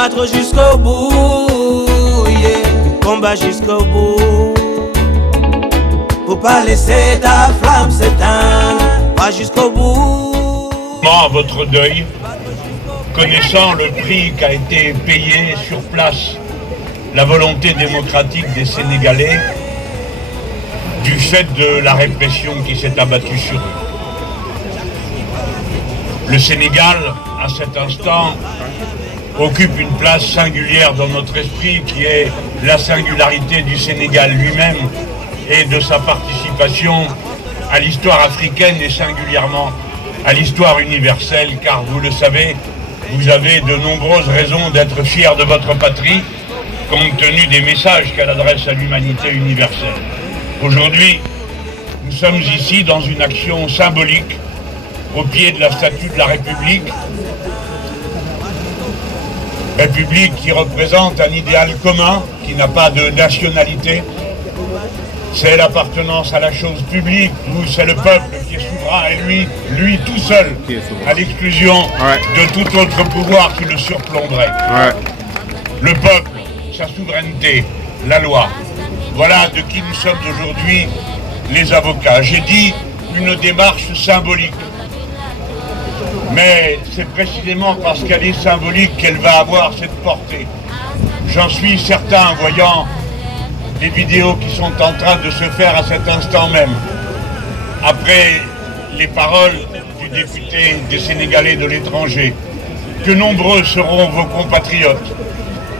battre jusqu'au bout, yeah. Combat jusqu'au bout. Faut pas laisser ta flamme s'éteindre, va jusqu'au bout. Votre deuil, connaissant le prix qu'a été payé sur place la volonté démocratique des Sénégalais du fait de la répression qui s'est abattue sur eux. Le Sénégal, à cet instant, occupe une place singulière dans notre esprit qui est la singularité du Sénégal lui-même et de sa participation à l'histoire africaine et singulièrement à l'histoire universelle, car vous le savez, vous avez de nombreuses raisons d'être fiers de votre patrie, compte tenu des messages qu'elle adresse à l'humanité universelle. Aujourd'hui, nous sommes ici dans une action symbolique au pied de la statue de la République. République qui représente un idéal commun, qui n'a pas de nationalité. C'est l'appartenance à la chose publique, où c'est le peuple qui est souverain et lui tout seul, à l'exclusion de tout autre pouvoir qui le surplomberait. Le peuple, sa souveraineté, la loi. Voilà de qui nous sommes aujourd'hui les avocats. J'ai dit une démarche symbolique. Mais c'est précisément parce qu'elle est symbolique qu'elle va avoir cette portée. J'en suis certain en voyant les vidéos qui sont en train de se faire à cet instant même. Après les paroles du député des Sénégalais de l'étranger, que nombreux seront vos compatriotes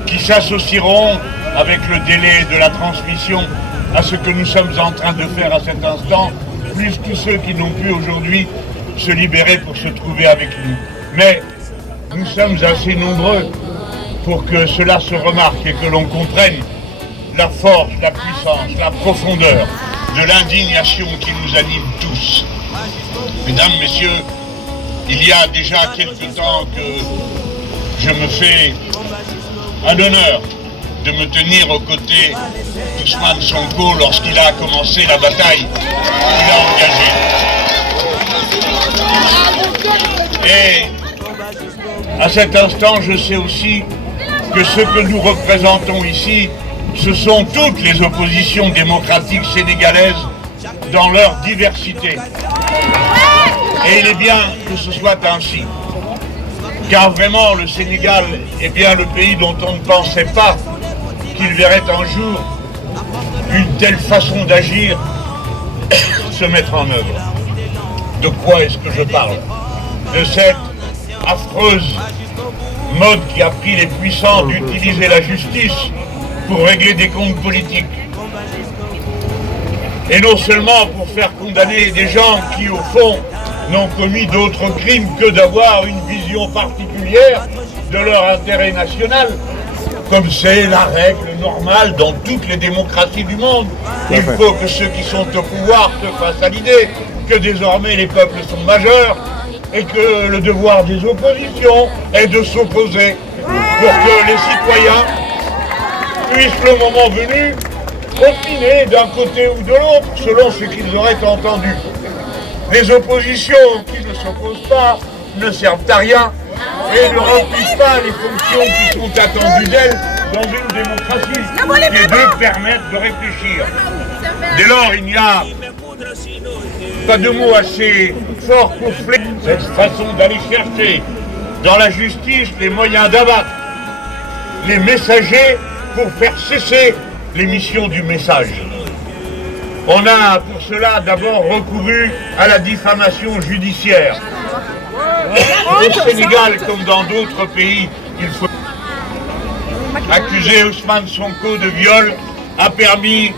qui s'associeront avec le délai de la transmission à ce que nous sommes en train de faire à cet instant, plus tous ceux qui n'ont pu aujourd'hui se libérer pour se trouver avec nous. Mais nous sommes assez nombreux pour que cela se remarque et que l'on comprenne la force, la puissance, la profondeur de l'indignation qui nous anime tous. Mesdames, Messieurs, il y a déjà quelque temps que je me fais un honneur de me tenir aux côtés d'Ousmane Sonko lorsqu'il a commencé la bataille qu'il a engagée. Et à cet instant, je sais aussi que ce que nous représentons ici, ce sont toutes les oppositions démocratiques sénégalaises dans leur diversité. Et il est bien que ce soit ainsi. Car vraiment, le Sénégal est bien le pays dont on ne pensait pas qu'il verrait un jour une telle façon d'agir se mettre en œuvre. De quoi est-ce que je parle? De cette affreuse mode qui a pris les puissants d'utiliser la justice pour régler des comptes politiques. Et non seulement pour faire condamner des gens qui, au fond, n'ont commis d'autres crimes que d'avoir une vision particulière de leur intérêt national, comme c'est la règle normale dans toutes les démocraties du monde. Il faut que ceux qui sont au pouvoir se fassent à l'idée que désormais les peuples sont majeurs et que le devoir des oppositions est de s'opposer pour que les citoyens puissent, le moment venu, opiner d'un côté ou de l'autre selon ce qu'ils auraient entendu. Les oppositions qui ne s'opposent pas ne servent à rien et ne remplissent pas les fonctions qui sont attendues d'elles dans une démocratie, qui est de permettre de réfléchir. Dès lors, il n'y a pas de mots assez forts pour flécher cette façon d'aller chercher dans la justice les moyens d'abattre les messagers pour faire cesser l'émission du message. On a pour cela d'abord recouru à la diffamation judiciaire. Au Sénégal, comme dans d'autres pays, il faut accuser Ousmane Sonko de viol a permis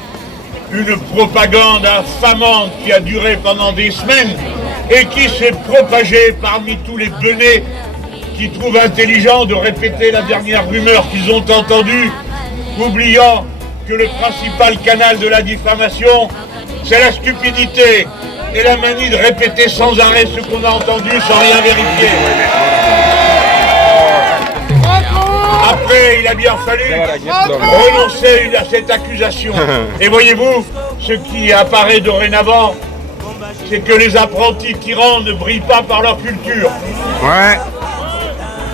une propagande infamante qui a duré pendant des semaines et qui s'est propagée parmi tous les benets qui trouvent intelligent de répéter la dernière rumeur qu'ils ont entendue, oubliant que le principal canal de la diffamation, c'est la stupidité et la manie de répéter sans arrêt ce qu'on a entendu sans rien vérifier. Après, il a bien fallu renoncer à cette accusation. Et voyez-vous, ce qui apparaît dorénavant, c'est que les apprentis tyrans ne brillent pas par leur culture.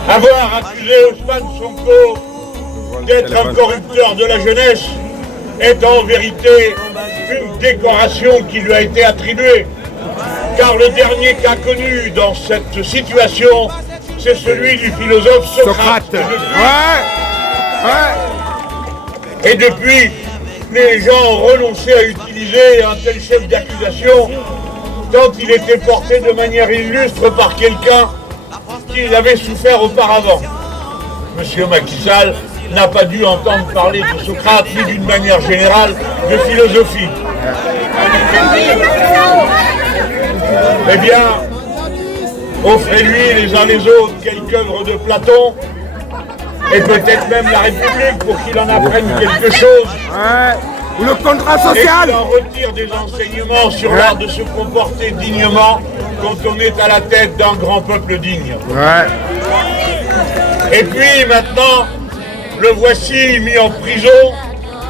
Avoir accusé Ousmane Sonko d'être un corrupteur de la jeunesse est en vérité une décoration qui lui a été attribuée. Car le dernier cas connu dans cette situation, c'est celui du philosophe Socrate. Et depuis, les gens ont renoncé à utiliser un tel chef d'accusation tant il était porté de manière illustre par quelqu'un qui avait souffert auparavant. Monsieur Macky Sall n'a pas dû entendre parler de Socrate ni d'une manière générale de philosophie. Eh bien, offrez-lui les uns les autres quelques œuvres de Platon et peut-être même la République pour qu'il en apprenne quelque chose. Ou le contrat social. Et qu'il en retire des enseignements sur l'art de se comporter dignement quand on est à la tête d'un grand peuple digne. Et puis maintenant, le voici mis en prison.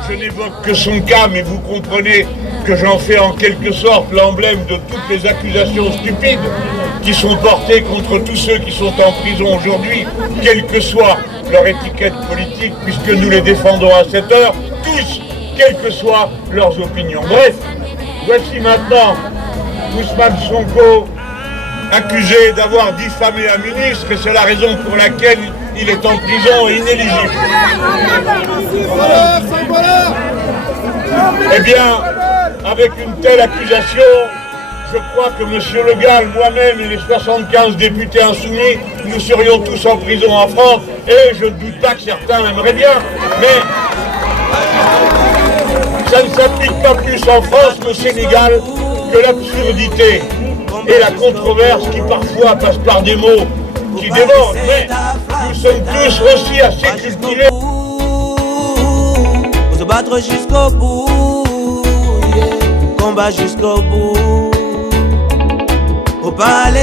Je n'évoque que son cas, mais vous comprenez que j'en fais en quelque sorte l'emblème de toutes les accusations stupides qui sont portées contre tous ceux qui sont en prison aujourd'hui, quelle que soit leur étiquette politique, puisque nous les défendons à cette heure, tous, quelles que soient leurs opinions. Bref, voici maintenant Ousmane Sonko, accusé d'avoir diffamé un ministre, et c'est la raison pour laquelle il est en prison et inéligible. Eh bien, avec une telle accusation, je crois que M. Le Gall, moi-même et les 75 députés insoumis, nous serions tous en prison en France, et je ne doute pas que certains l'aimeraient bien, mais ça ne s'applique pas plus en France qu'au Sénégal que l'absurdité et la controverse qui parfois passe par des mots qui dévorent. Mais nous sommes tous aussi assez cultivés. Faut se battre jusqu'au bout, yeah. Combat jusqu'au bout. Faut pas aller